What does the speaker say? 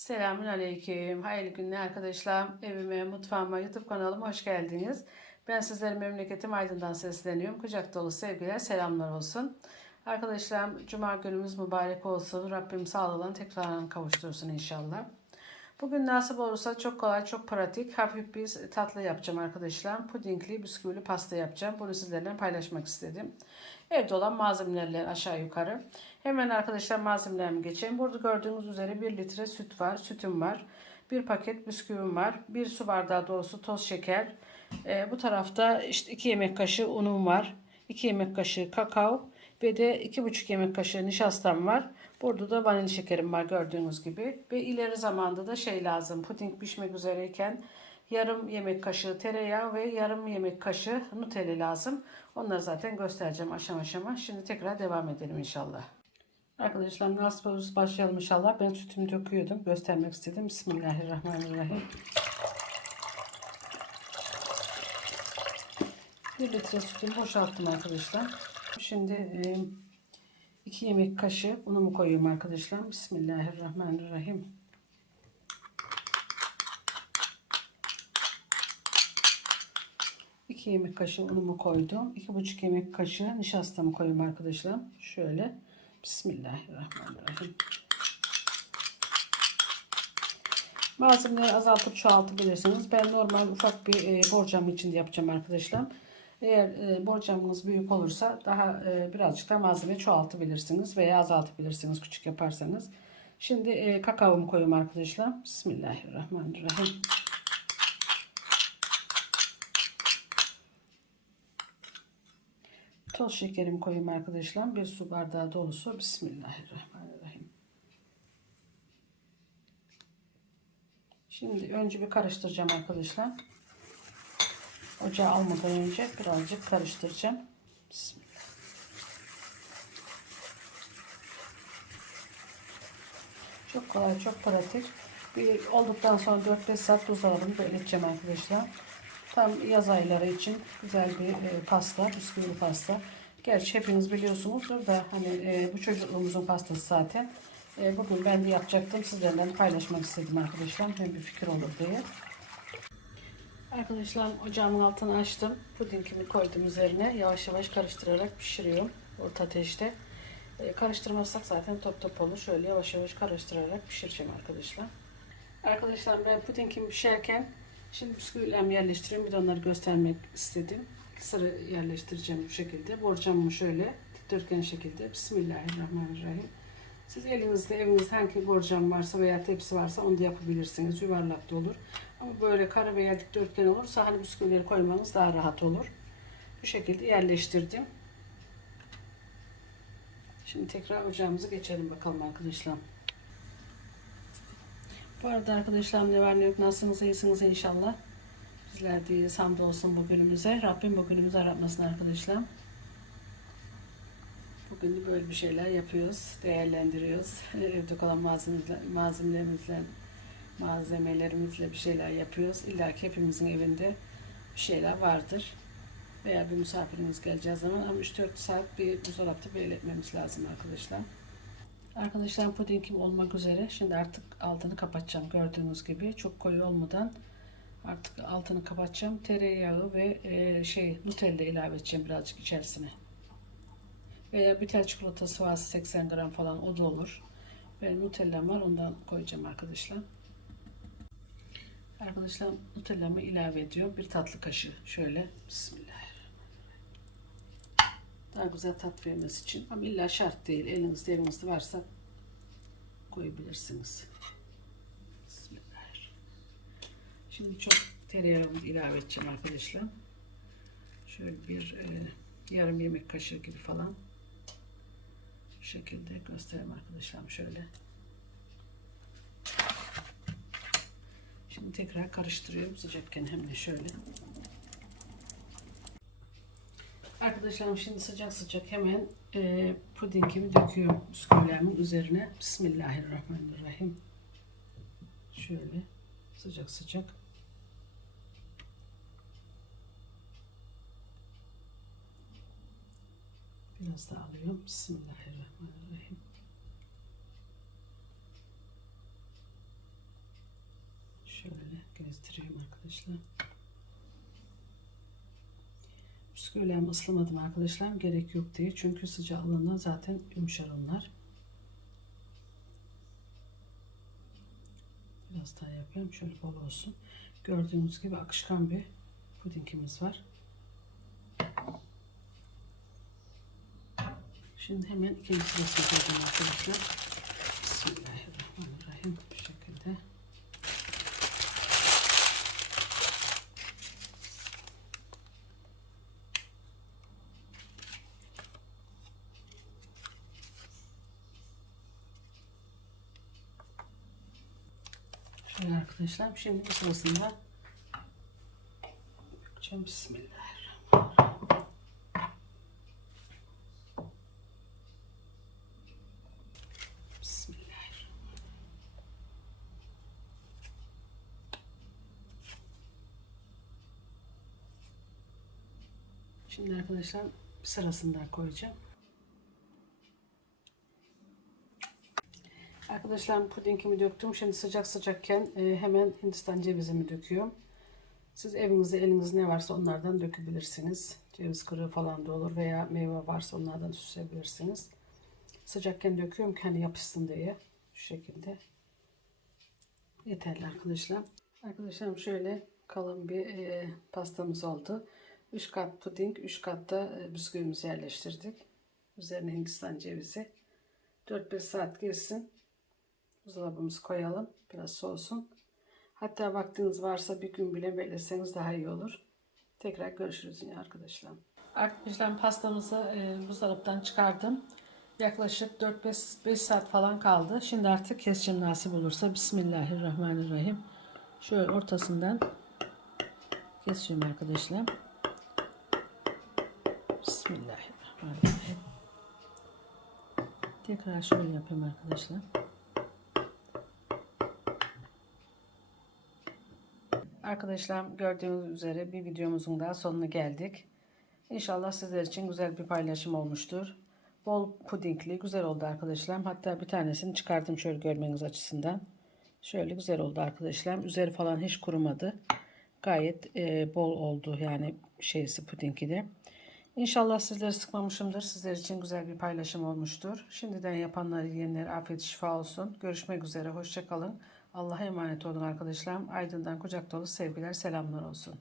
Selamün Aleyküm. Hayırlı günler arkadaşlar. Evime, mutfağıma, YouTube kanalıma hoş geldiniz. Ben sizlere memleketim Aydın'dan sesleniyorum. Kucak dolu sevgiler, selamlar olsun. Arkadaşlar Cuma günümüz mübarek olsun. Rabbim sağlığına tekrar kavuştursun inşallah. Bugün nasip olursa çok kolay, çok pratik, hafif bir tatlı yapacağım arkadaşlar. Pudingli, bisküvili pasta yapacağım. Bunu sizlerle paylaşmak istedim. Evde olan malzemelerle aşağı yukarı. Hemen arkadaşlar malzemelerimi geçeyim. Burada gördüğünüz üzere 1 litre süt var, sütüm var. Bir paket bisküvim var. Bir su bardağı dolusu toz şeker. Ee, bu tarafta işte 2 yemek kaşığı unum var. 2 yemek kaşığı kakao ve de 2,5 yemek kaşığı nişastam var. Burada da vanilya şekerim var gördüğünüz gibi. Ve ileri zamanda da şey lazım. Puding pişmek üzereyken yarım yemek kaşığı tereyağı ve yarım yemek kaşığı Nutella lazım. Onları zaten göstereceğim aşama aşama. Şimdi tekrar devam edelim inşallah. Arkadaşlar nasıl olursa başlayalım inşallah. Ben sütümü döküyordum. Göstermek istedim. Bismillahirrahmanirrahim. Bir litre sütümü boşalttım arkadaşlar. Şimdi 2 yemek kaşığı unumu koyuyorum arkadaşlar. Bismillahirrahmanirrahim. İki yemek kaşığı unumu koydum. iki buçuk yemek kaşığı nişastamı koyuyorum arkadaşlar. Şöyle. Bismillahirrahmanirrahim. Malzemeleri azaltıp çoğaltabilirsiniz. Ben normal ufak bir e, borcam için yapacağım arkadaşlar. Eğer e, borcamınız büyük olursa daha e, birazcık da malzeme çoğaltabilirsiniz veya azaltabilirsiniz küçük yaparsanız. Şimdi e, kakaomu koyuyorum arkadaşlar. Bismillahirrahmanirrahim. Toz şekerimi koyayım arkadaşlar. Bir su bardağı dolusu. Bismillahirrahmanirrahim. Şimdi önce bir karıştıracağım arkadaşlar. Ocağa almadan önce birazcık karıştıracağım. Bismillah. Çok kolay, çok pratik. Bir olduktan sonra 4-5 saat buzdolabını bekleteceğim arkadaşlar. Tam yaz ayları için güzel bir e, pasta, bisküvili pasta. Gerçi hepiniz biliyorsunuzdur da hani e, bu çocukluğumuzun pastası zaten. E, bugün ben de yapacaktım. Sizlerle paylaşmak istedim arkadaşlar. Hem bir fikir olur diye. Arkadaşlar ocağımın altını açtım. Pudingimi koydum üzerine. Yavaş yavaş karıştırarak pişiriyorum. Orta ateşte. E, karıştırmazsak zaten top top olur. Şöyle yavaş yavaş karıştırarak pişireceğim arkadaşlar. Arkadaşlar ben pudingimi pişerken şimdi bisküvilerimi yerleştireyim. Bir de onları göstermek istedim. Sıra yerleştireceğim bu şekilde. Borcamımı şöyle dikdörtgen şekilde. Bismillahirrahmanirrahim. Siz elinizde evinizde hangi borcam varsa veya tepsi varsa onu da yapabilirsiniz. Yuvarlak da olur. Ama böyle kare veya dikdörtgen olursa hani bisküvileri koymanız daha rahat olur. Bu şekilde yerleştirdim. Şimdi tekrar ocağımıza geçelim bakalım arkadaşlar. Bu arada arkadaşlar ne var ne yok nasılsınız iyisiniz inşallah. Bizler değiliz hamdolsun bugünümüze. Rabbim bugünümüzü aratmasın arkadaşlar. Bugün de böyle bir şeyler yapıyoruz, değerlendiriyoruz. Evde malzemeler, malzemelerimizle, malzemelerimizle bir şeyler yapıyoruz. İlla ki hepimizin evinde bir şeyler vardır. Veya bir misafirimiz geleceği zaman ama 3-4 saat bir buzdolapta bekletmemiz lazım arkadaşlar. Arkadaşlar pudingim olmak üzere. Şimdi artık altını kapatacağım. Gördüğünüz gibi çok koyu olmadan artık altını kapatacağım. Tereyağı ve e, şey Nutella ilave edeceğim birazcık içerisine. Veya bitter çikolatası varsa 80 gram falan o da olur. Benim Nutella'm var ondan koyacağım arkadaşlar. Arkadaşlar Nutella'mı ilave ediyorum. Bir tatlı kaşığı şöyle. Bismillah. Daha güzel tat vermesi için. Ama illa şart değil. Elinizde evinizde varsa koyabilirsiniz. Şimdi çok tereyağımı ilave edeceğim arkadaşlar. Şöyle bir e, yarım yemek kaşığı gibi falan. Bu şekilde göstereyim arkadaşlar şöyle. Şimdi tekrar karıştırıyorum sıcakken hem de şöyle. Arkadaşlarım şimdi sıcak sıcak hemen e, pudingimi döküyorum bisküvilerimin üzerine. Bismillahirrahmanirrahim. Şöyle sıcak sıcak. Biraz daha alıyorum. Bismillahirrahmanirrahim. Şöyle gezdireyim arkadaşlar. Bisküvilerimi ıslamadım arkadaşlar. Gerek yok diye. Çünkü sıcaklığından zaten yumuşar onlar. Biraz daha yapayım. Şöyle bol olsun. Gördüğünüz gibi akışkan bir pudingimiz var. Şimdi hemen ikinci sırasına koyacağım arkadaşlar. Bismillahirrahmanirrahim. Bu şekilde. Şöyle arkadaşlar. Şimdi bu sırasında yapacağım. Bismillahirrahmanirrahim. Bismillahirrahmanirrahim. Şimdi arkadaşlar sırasından koyacağım. Arkadaşlar pudingimi döktüm. Şimdi sıcak sıcakken e, hemen Hindistan cevizimi döküyorum. Siz evinizde eliniz ne varsa onlardan dökebilirsiniz. Ceviz kırığı falan da olur veya meyve varsa onlardan süsleyebilirsiniz. Sıcakken döküyorum ki hani yapışsın diye. Şu şekilde. Yeterli arkadaşlar. Arkadaşlarım şöyle kalın bir e, pastamız oldu. 3 kat puding, 3 kat da e, bisküvimizi yerleştirdik. Üzerine Hindistan cevizi. 4-5 saat geçsin. Buzdolabımızı koyalım. Biraz soğusun. Hatta vaktiniz varsa bir gün bile bekleseniz daha iyi olur. Tekrar görüşürüz yine arkadaşlar. Arkadaşlar pastamızı e, buzdolaptan çıkardım. Yaklaşık 4-5 saat falan kaldı. Şimdi artık keseceğim nasip olursa. Bismillahirrahmanirrahim. Şöyle ortasından kesiyorum arkadaşlar. Bismillahirrahmanirrahim. Tekrar şöyle yapayım arkadaşlar. Arkadaşlar gördüğünüz üzere bir videomuzun daha sonuna geldik. İnşallah sizler için güzel bir paylaşım olmuştur. Bol pudingli güzel oldu arkadaşlar. Hatta bir tanesini çıkardım şöyle görmeniz açısından. Şöyle güzel oldu arkadaşlar. Üzeri falan hiç kurumadı. Gayet e, bol oldu yani şeysi pudingi de. İnşallah sizleri sıkmamışımdır. Sizler için güzel bir paylaşım olmuştur. Şimdiden yapanlar, yiyenler afiyet şifa olsun. Görüşmek üzere. Hoşçakalın. Allah'a emanet olun arkadaşlarım. Aydın'dan kucak dolu sevgiler, selamlar olsun.